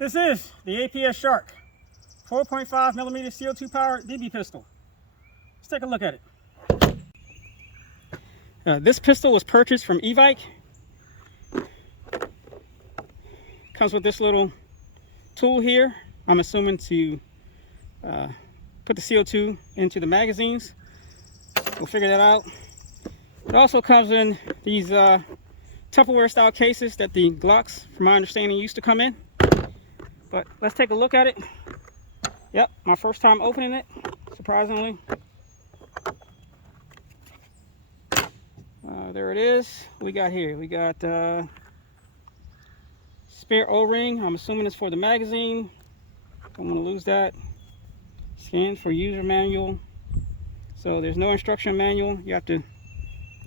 This is the APS Shark 4.5 millimeter CO2 powered DB pistol. Let's take a look at it. This pistol was purchased from Evike. Comes with this little tool here. I'm assuming to put the CO2 into the magazines. We'll figure that out. It also comes in these Tupperware style cases that the Glocks, from my understanding, used to come in. But let's take a look at it. Yep, my first time opening it, surprisingly. There it is. We got here. We got spare O-ring. I'm assuming it's for the magazine. Don't want to lose that. Scan for user manual. So there's no instruction manual. You have to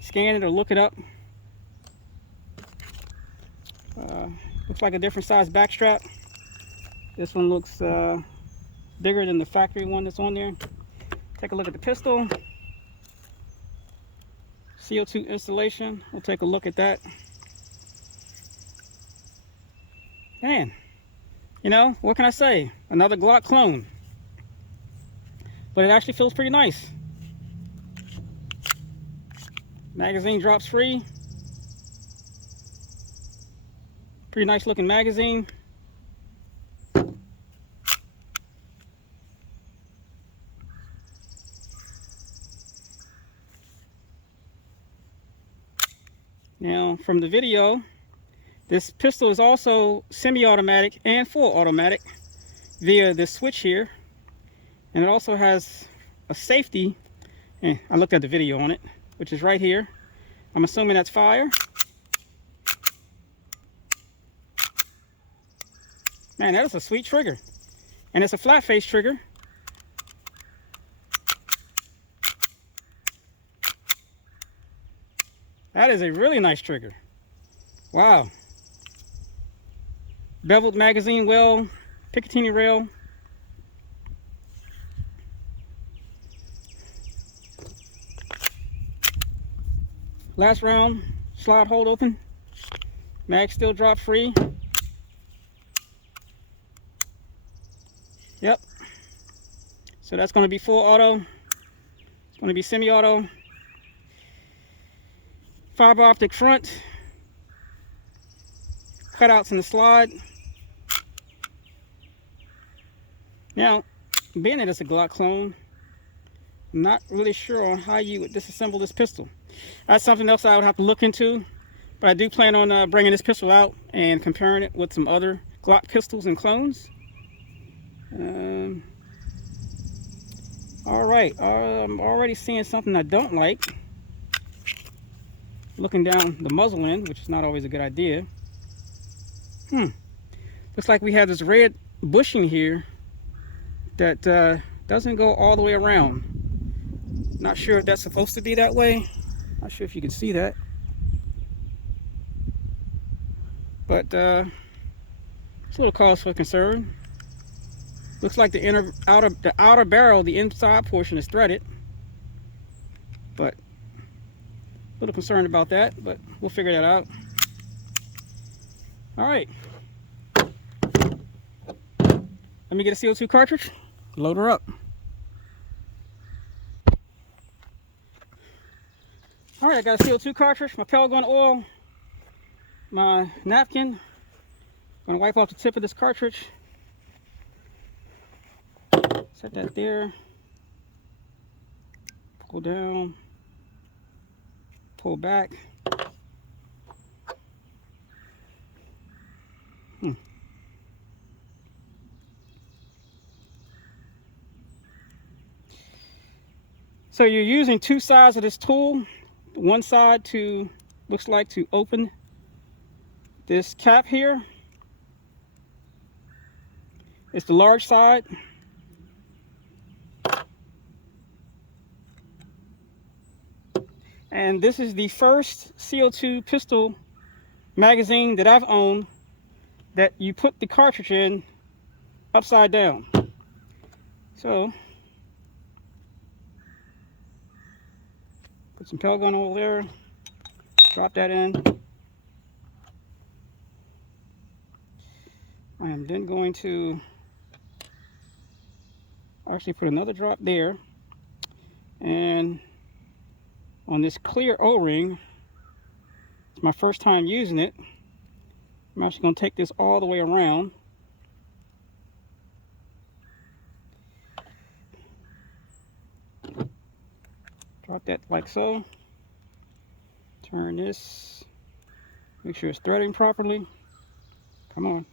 scan it or look it up. Looks like a different size back strap. This one looks bigger than the factory one that's on there. Take a look at the pistol. CO2 installation. We'll take a look at that. Man, you know, what can I say? Another Glock clone. But it actually feels pretty nice. Magazine drops free. Pretty nice looking magazine. Now, from the video, this pistol is also semi-automatic and full automatic via this switch here. And it also has a safety. I looked at the video on it, which is right here. I'm assuming that's fire. Man, that is a sweet trigger. And it's a flat face trigger. That is a really nice trigger. Wow. Beveled magazine well, Picatinny rail. Last round, slide hold open. Mag still drop free. Yep. So that's going to be full auto. It's going to be semi-auto. Fiber optic front. Cutouts in the slide. Now, being that it's a Glock clone, I'm not really sure on how you would disassemble this pistol. That's something else I would have to look into. But I do plan on bringing this pistol out and comparing it with some other Glock pistols and clones. Alright, I'm already seeing something I don't like. Looking down the muzzle end, which is not always a good idea. Looks like we have this red bushing here that doesn't go all the way around. Not sure if that's supposed to be that way. Not sure if you can see that. But it's a little cause for concern. Looks like the outer barrel, the inside portion is threaded. But a little concerned about that, but we'll figure that out. All right. Let me get a CO2 cartridge, load her up. All right, I got a CO2 cartridge, my pellet gun oil, my napkin. I'm gonna wipe off the tip of this cartridge. Set that there. Pull down. Pull back. So you're using two sides of this tool. One side to, looks like, to open this cap here. It's the large side. And this is the first CO2 pistol magazine that I've owned that you put the cartridge in upside down. So, put some pellet gun oil there, drop that in. I am then going to actually put another drop there, and on this clear O-ring, it's my first time using it. I'm actually going to take this all the way around. Drop that like so. Turn this. Make sure it's threading properly. Come on.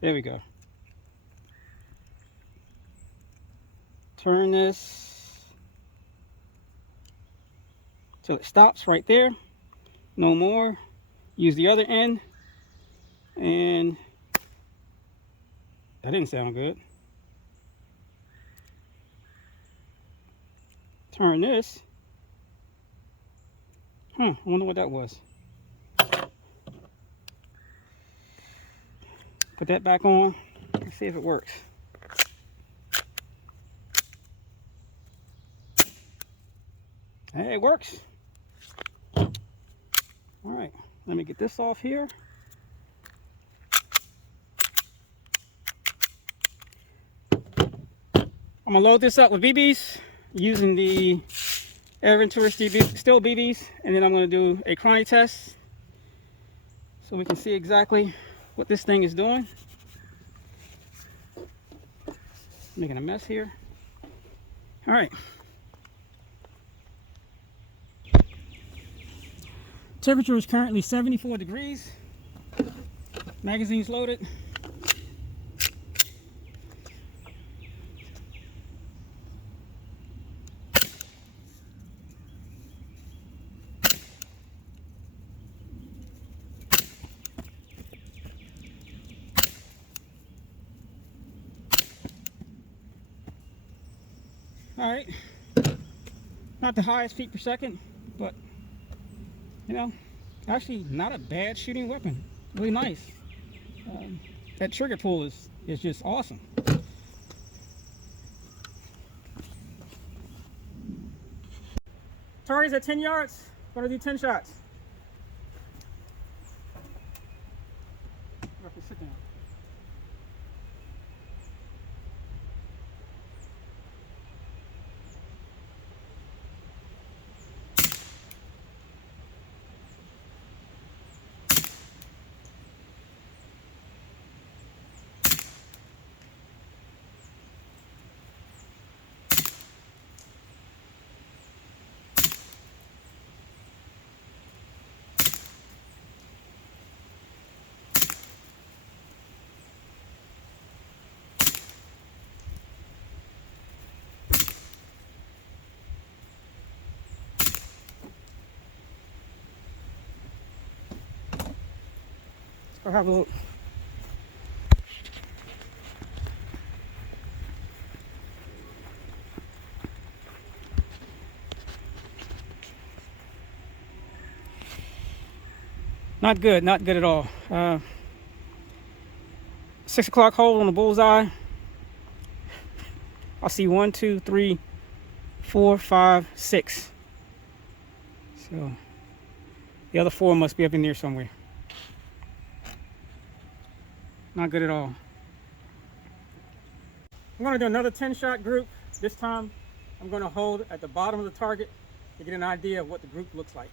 There we go. Turn this till it stops right there. No more. Use the other end. And that didn't sound good. Turn this. I wonder what that was. Put that back on. Let's see if it works. Hey, it works. All right, let me get this off here. I'm gonna load this up with BBs using the Air Ventura still BBs, and then I'm gonna do a chrony test so we can see exactly what this thing is doing. Making a mess here. All right. Temperature is currently 74 degrees. Magazine's loaded. All right, not the highest feet per second, but you know, actually not a bad shooting weapon. Really nice. That trigger pull is just awesome. Target's at 10 yards. Gonna do 10 shots. I have to sit down. Let's go have a look. Not good, not good at all. 6 o'clock hole on the bullseye. I see 1, 2, 3, 4, 5, 6. So the other 4 must be up in there somewhere. Not good at all. I'm going to do another 10-shot group. This time I'm going to hold at the bottom of the target to get an idea of what the group looks like.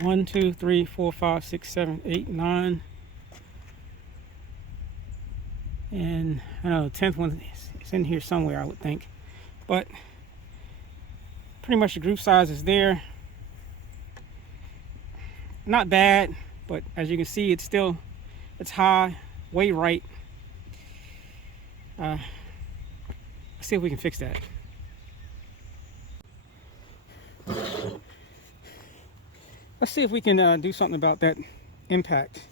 1, 2, 3, 4, 5, 6, 7, 8, 9. And I don't know, the 10th one is in here somewhere, I would think. But pretty much the group size is there. Not bad, but as you can see, it's high, way right. Let's see if we can fix that. Let's see if we can do something about that impact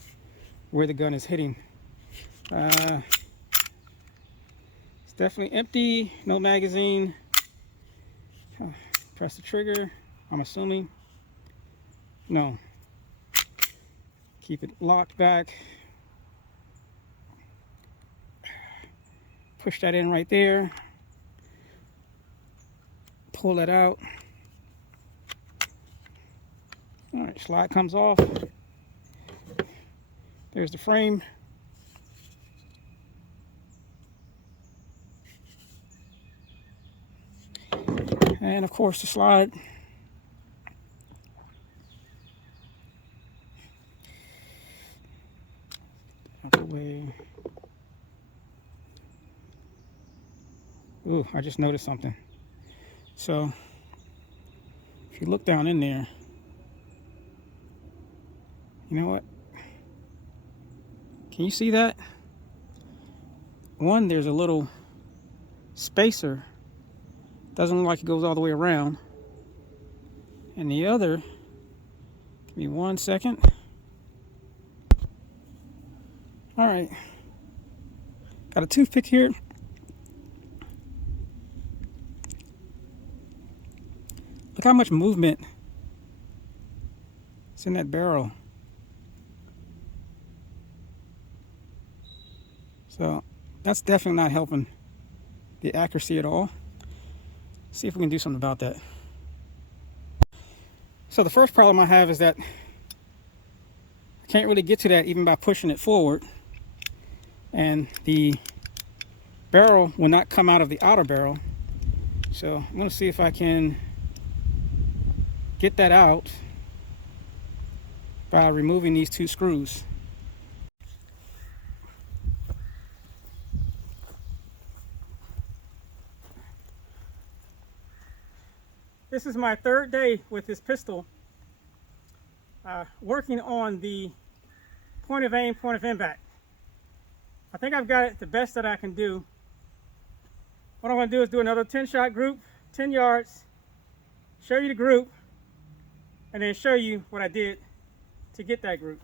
where the gun is hitting. It's definitely empty, no magazine. Press the trigger, I'm assuming. No. Keep it locked back. Push that in right there. Pull that out. All right, slide comes off. There's the frame. And of course the slide. Out the way. Ooh, I just noticed something. So if you look down in there, you know what? Can you see that? One, there's a little spacer. Doesn't look like it goes all the way around. And the other, give me 1 second. All right. Got a toothpick here. Look how much movement is in that barrel. So that's definitely not helping the accuracy at all. See if we can do something about that. So the first problem I have is that I can't really get to that even by pushing it forward. And the barrel will not come out of the outer barrel. So I'm going to see if I can get that out by removing these 2 screws. This is my 3rd day with this pistol, working on the point of aim, point of impact. I think I've got it the best that I can do. What I'm going to do is do another 10-shot group, 10 yards, show you the group, and then show you what I did to get that group.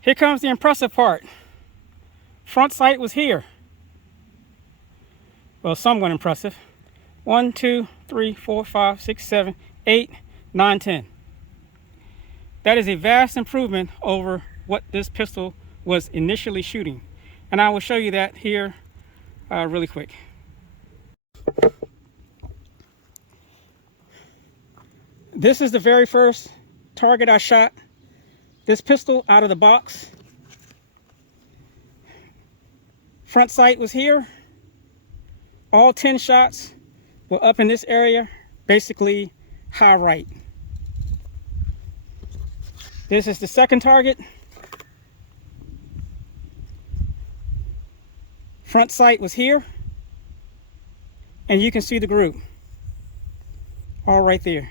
Here comes the impressive part. Front sight was here. Well, somewhat impressive. 1, 2, 3, 4, 5, 6, 7, 8, 9, 10. That is a vast improvement over what this pistol was initially shooting. And I will show you that here really quick. This is the very first target I shot this pistol out of the box. Front sight was here. All 10 shots were up in this area, basically high right. This is the second target. Front sight was here. And you can see the group. All right there.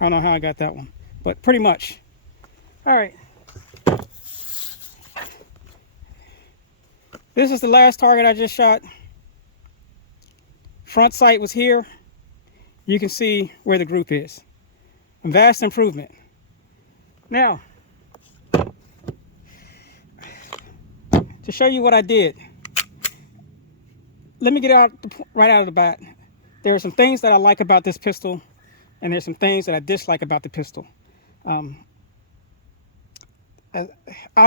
I don't know how I got that one, but pretty much. All right. This is the last target I just shot. Front sight was here. You can see where the group is. A vast improvement. Now, to show you what I did, let me get out right out of the bat. There are some things that I like about this pistol, and there's some things that I dislike about the pistol. I'll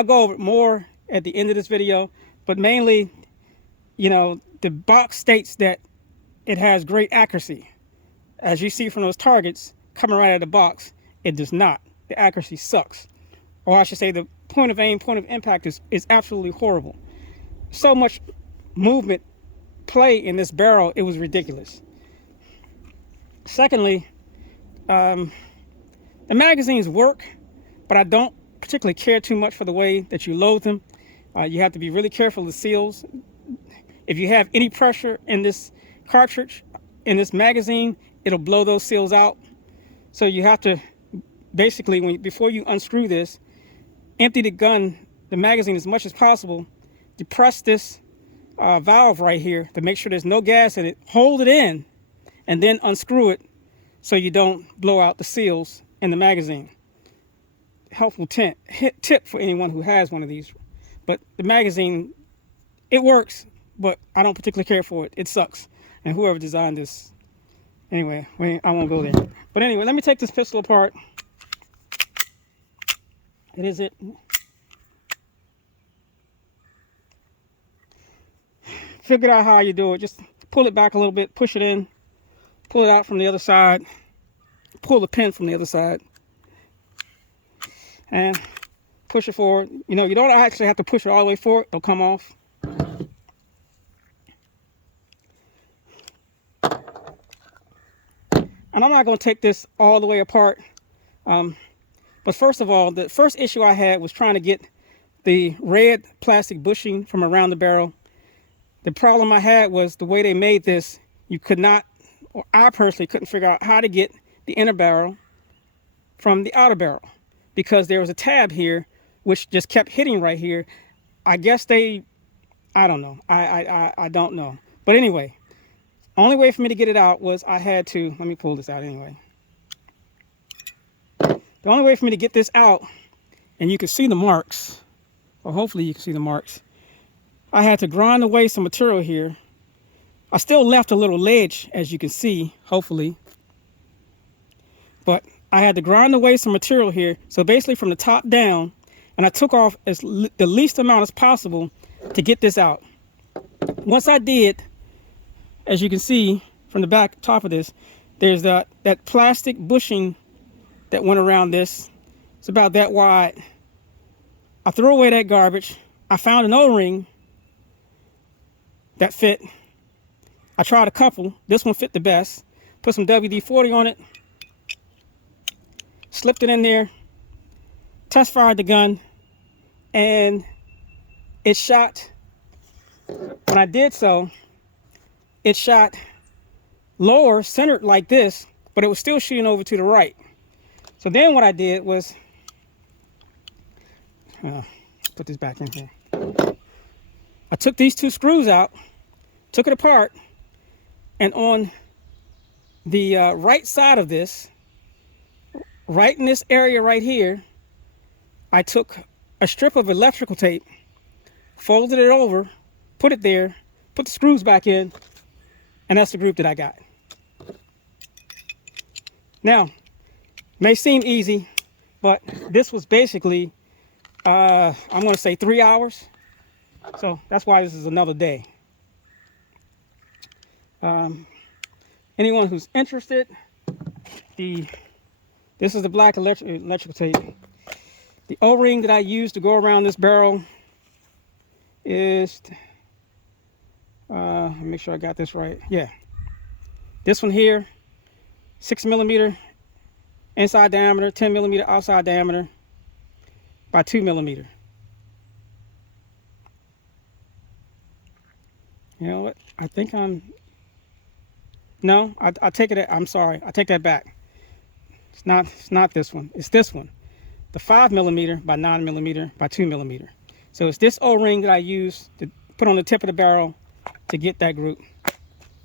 go over it more at the end of this video, but mainly, you know, the box states that it has great accuracy. As you see from those targets coming right out of the box, it does not. The accuracy sucks. Or I should say the point of aim, point of impact is absolutely horrible. So much movement play in this barrel, it was ridiculous. Secondly, the magazines work, but I don't particularly care too much for the way that you load them. You have to be really careful of the seals. If you have any pressure in this cartridge, in this magazine, it'll blow those seals out. So you have to basically, before you unscrew this, empty the gun, the magazine, as much as possible. Depress this valve right here to make sure there's no gas in it. Hold it in, and then unscrew it so you don't blow out the seals in the magazine. Helpful tip for anyone who has one of these. But the magazine, it works, but I don't particularly care for it. It sucks. And whoever designed this, anyway, I won't go there. But anyway, let me take this pistol apart. It is it. Figure out how you do it. Just pull it back a little bit, push it in, pull it out from the other side, pull the pin from the other side, and push it forward. You know, you don't actually have to push it all the way forward. It'll come off. And I'm not going to take this all the way apart. But first of all, the first issue I had was trying to get the red plastic bushing from around the barrel. The problem I had was the way they made this, you could not, or I personally couldn't figure out how to get the inner barrel from the outer barrel, because there was a tab here which just kept hitting right here. I guess I don't know. I don't know. But anyway, only way for me to get it out was I had to, let me pull this out anyway. The only way for me to get this out, and you can see the marks, or hopefully you can see the marks, I had to grind away some material here. I still left a little ledge, as you can see, hopefully. But I had to grind away some material here. So basically from the top down, and I took off the least amount as possible to get this out. Once I did, as you can see from the back top of this, there's that plastic bushing that went around this. It's about that wide. I threw away that garbage. I found an O-ring that fit. I tried a couple. This one fit the best. Put some WD-40 on it. Slipped it in there. Test fired the gun. And it shot. When I did so, it shot lower, centered like this, but it was still shooting over to the right. So then what I did was, put this back in here. I took these two screws out, took it apart, and on the right side of this, right in this area right here, I took a strip of electrical tape, folded it over, put it there, put the screws back in, and that's the group that I got. Now, may seem easy, but this was basically, I'm going to say 3 hours. So that's why this is another day. Anyone who's interested, this is the black electrical tape. The O-ring that I used to go around this barrel is, let me make sure I got this right. Yeah. This one here, 6mm inside diameter, 10mm outside diameter by 2mm. You know what? I think no, I take it, I'm sorry. I take that back. It's not this one. It's this one. The 5mm by 9mm by 2mm. So it's this O-ring that I use put on the tip of the barrel to get that group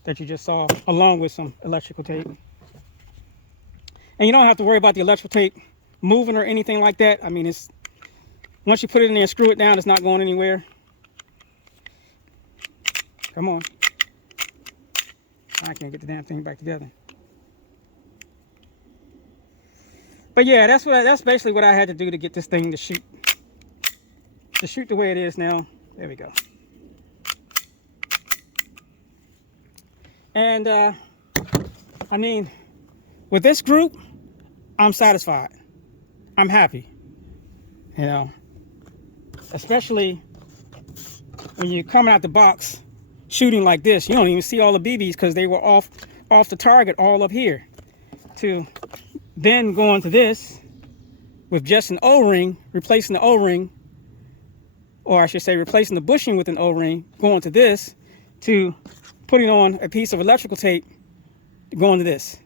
that you just saw, along with some electrical tape. And you don't have to worry about the electrical tape moving or anything like that. I mean, it's once you put it in there and screw it down, it's not going anywhere. Come on. I can't get the damn thing back together. But yeah, that's basically what I had to do to get this thing to shoot the way it is now. There we go. And I mean, with this group, I'm satisfied. I'm happy. You know, especially when you're coming out the box shooting like this, you don't even see all the BBs because they were off the target all up here. To then going to this with just an O-ring, replacing the O-ring, or I should say replacing the bushing with an O-ring, going to this, to putting on a piece of electrical tape, going to this.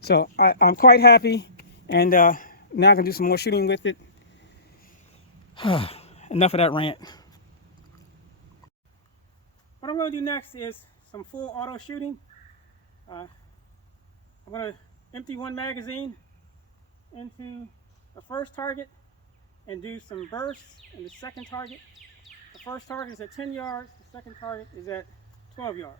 So I'm quite happy, and now I can do some more shooting with it. Enough of that rant. What I'm going to do next is some full auto shooting. I'm going to empty one magazine into the first target and do some bursts in the second target. The first target is at 10 yards, the second target is at 12 yards.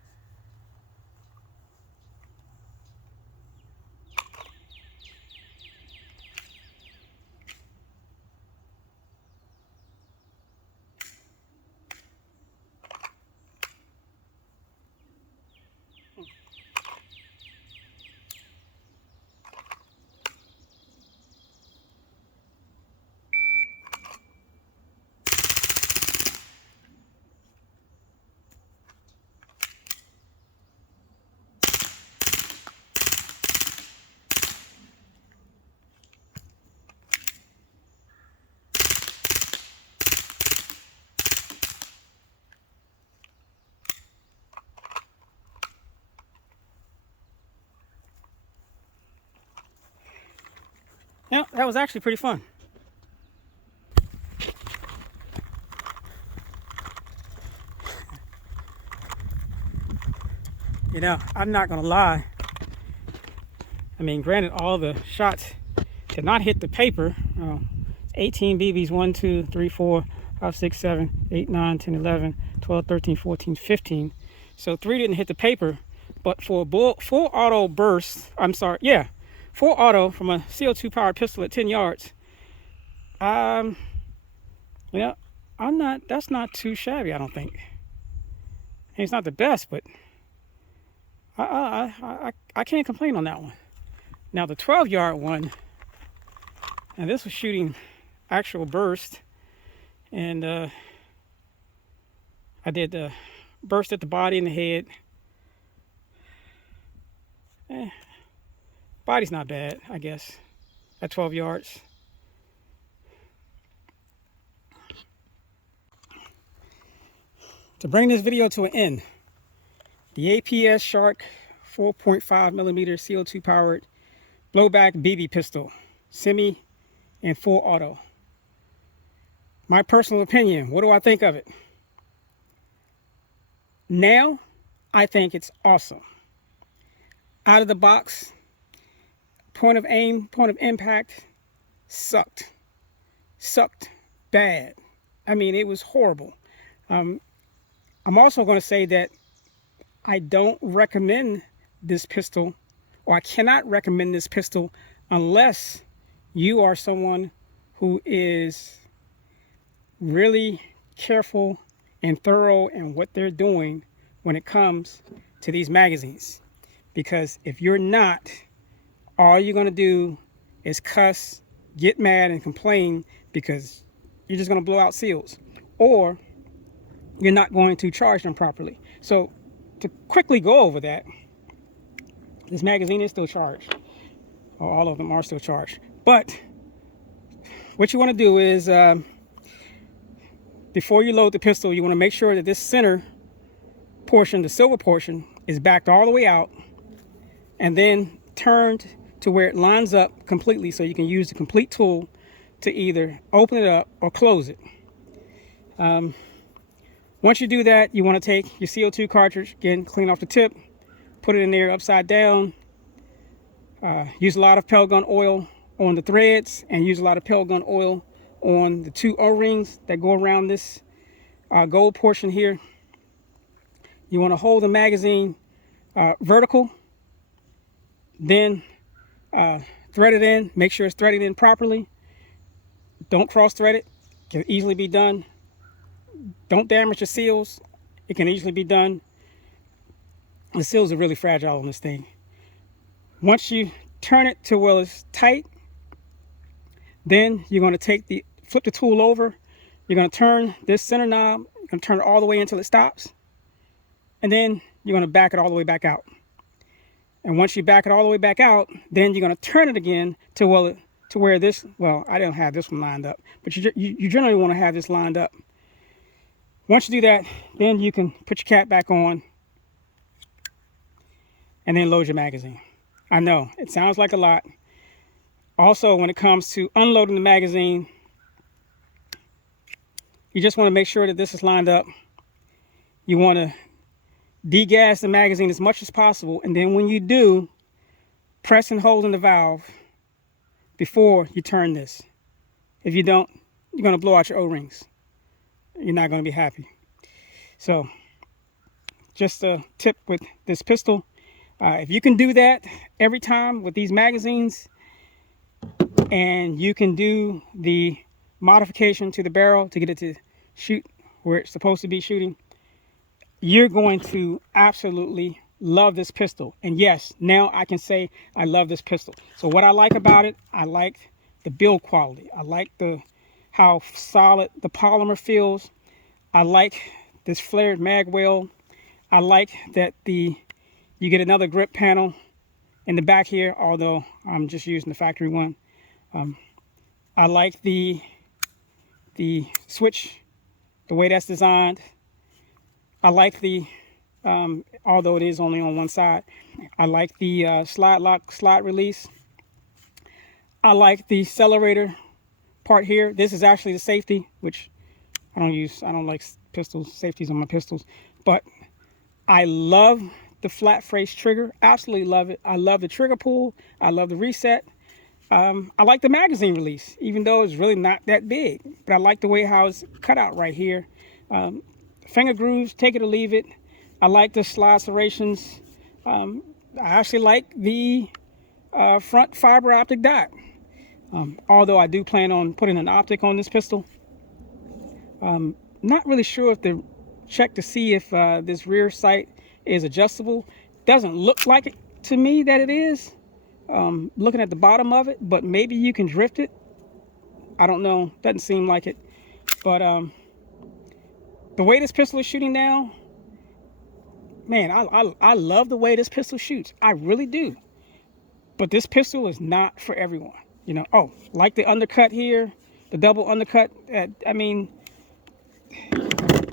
Yeah, that was actually pretty fun. You know, I'm not gonna lie. I mean, granted, all the shots did not hit the paper. 18 BBs, 1, 2, 3, 4, 5, 6, 7, 8, 9, 10, 11, 12, 13, 14, 15. So 3 didn't hit the paper, but for a full auto burst, full auto from a CO2 powered pistol at 10 yards. Yeah, that's not too shabby, I don't think. It's not the best, but I can't complain on that one. Now the 12-yard one, and this was shooting actual burst, and I did the burst at the body and the head. Body's not bad, I guess, at 12 yards. To bring this video to an end, the APS Shark 4.5 millimeter CO2 powered blowback BB pistol, semi and full auto. My personal opinion, what do I think of it? Now, I think it's awesome. Out of the box, point of aim, point of impact, sucked bad. I mean, it was horrible. I'm also going to say that I don't recommend this pistol, or I cannot recommend this pistol unless you are someone who is really careful and thorough in what they're doing when it comes to these magazines. Because if you're not, all you're going to do is cuss, get mad, and complain because you're just going to blow out seals, or you're not going to charge them properly. So to quickly go over that, this magazine is still charged, or all of them are still charged. But what you want to do is, before you load the pistol, you want to make sure that this center portion, the silver portion, is backed all the way out and then turned to where it lines up completely, so you can use the complete tool to either open it up or close it. Once you do that, you want to take your CO2 cartridge, again, clean off the tip, put it in there upside down. Use a lot of pellet gun oil on the threads, and use a lot of pellet gun oil on the 2 O-rings that go around this gold portion here. You want to hold the magazine vertical, then thread it in. Make sure it's threaded in properly. Don't cross thread it. It can easily be done. Don't damage the seals. It can easily be done. The seals are really fragile on this thing. Once you turn it to where it's tight, then you're going to flip the tool over. You're going to turn this center knob. You're going to turn it all the way until it stops. And then you're going to back it all the way back out. And once you back it all the way back out, then you're going to turn it again to where this, well, I don't have this one lined up, but you generally want to have this lined up. Once you do that, then you can put your cap back on and then load your magazine. I know, it sounds like a lot. Also, when it comes to unloading the magazine, you just want to make sure that this is lined up. You want to degas the magazine as much as possible, and then when you do, press and hold in the valve before you turn this. If you don't, you're going to blow out your O-rings. You're not going to be happy. So, just a tip with this pistol. If you can do that every time with these magazines, and you can do the modification to the barrel to get it to shoot where it's supposed to be shooting, you're going to absolutely love this pistol. And yes, now I can say I love this pistol. So what I like about it, I like the build quality. I like how solid the polymer feels. I like this flared mag well. I like that you get another grip panel in the back here, although I'm just using the factory one. I like the switch, the way that's designed. I like although it is only on one side, I like the slide lock, slide release. I like the accelerator part here. This is actually the safety, which I don't like safeties on my pistols, but I love the flat face trigger. Absolutely love it. I love the trigger pull. I love the reset. I like the magazine release, even though it's really not that big, but I like the way how it's cut out right here. Finger grooves, take it or leave it. I like the slide serrations. I actually like the front fiber optic dot. Although I do plan on putting an optic on this pistol. Not really sure if check to see if this rear sight is adjustable. Doesn't look like it to me that it is. Looking at the bottom of it, but maybe you can drift it. I don't know. Doesn't seem like it. But the way this pistol is shooting now, man, I love the way this pistol shoots. I really do. But this pistol is not for everyone. You know, oh, like the undercut here, the double undercut. I mean,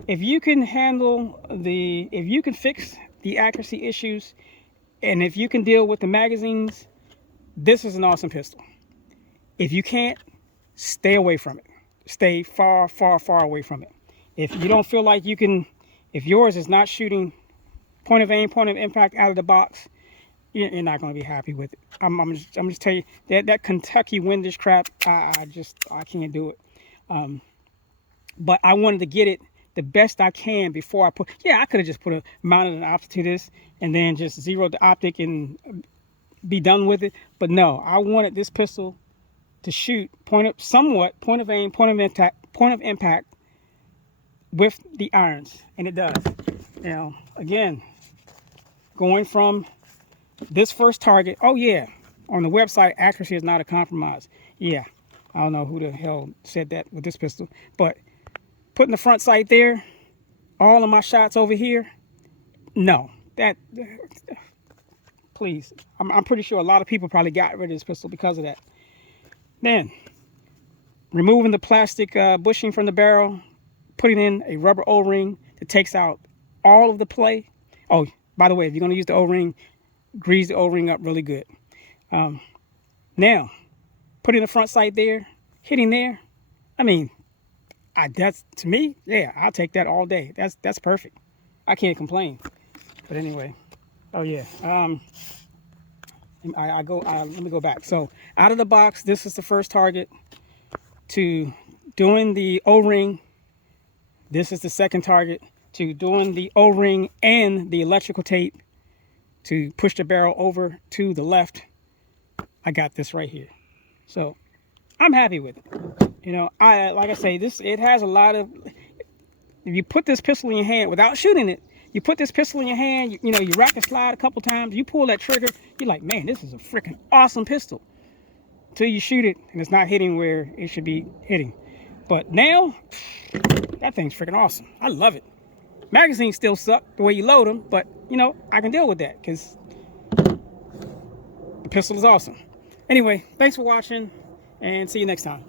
if you can if you can fix the accuracy issues, and if you can deal with the magazines, this is an awesome pistol. If you can't, stay away from it. Stay far, far, far away from it. If you don't feel like you can, if yours is not shooting point of aim, point of impact out of the box, you're not going to be happy with it. I'm just telling you that Kentucky windage crap. I can't do it. But I wanted to get it the best I can before I put. Yeah, I could have just mounted an optic to this and then just zeroed the optic and be done with it. But no, I wanted this pistol to shoot point of aim, point of impact with the irons, and it does. Now, again, going from this first target, oh yeah, on the website, accuracy is not a compromise. Yeah, I don't know who the hell said that with this pistol, but putting the front sight there, all of my shots over here, no, please. I'm pretty sure a lot of people probably got rid of this pistol because of that. Then, removing the plastic bushing from the barrel, putting in a rubber O-ring that takes out all of the play. Oh, by the way, if you're going to use the O-ring, grease the O-ring up really good. Now, putting the front sight there, hitting there, I mean, That's, to me, yeah, I'll take that all day. That's perfect. I can't complain. But anyway, oh yeah, let me go back. So out of the box, this is the first target. To doing the O-ring, this is the second target. To doing the O-ring and the electrical tape to push the barrel over to the left, I got this right here. So I'm happy with it. You know, like I say, it has a lot of, if you put this pistol in your hand without shooting it, you put this pistol in your hand, you know, you rack and slide a couple times, you pull that trigger, you're like, man, this is a freaking awesome pistol. Until you shoot it and it's not hitting where it should be hitting. But now, that thing's freaking awesome. I love it. Magazines still suck the way you load them, but you know, I can deal with that because the pistol is awesome. Anyway, thanks for watching and see you next time.